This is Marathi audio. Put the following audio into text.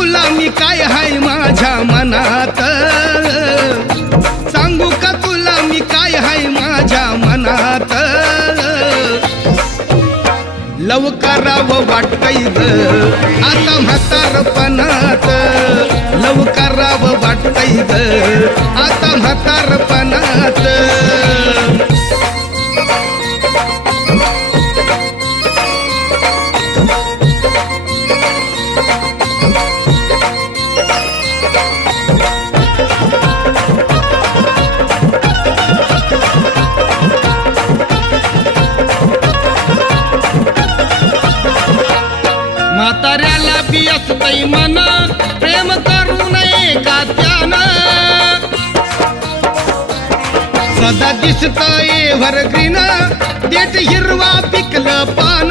तुला मी काय हाय माझ्या मनात, सांगू का तुला मी काय हाय माझ्या मनात. लव करावं वाटतंय ग आता म्हातारपणात, लव करावं वाटतंय ग आता म्हातारपणात. म्हाताऱ्याला बी असतंय मन प्रेम करू नये का त्यानं, सदा दिसतंय एव्हरग्रीन देठ हिरवा पिकलं पान.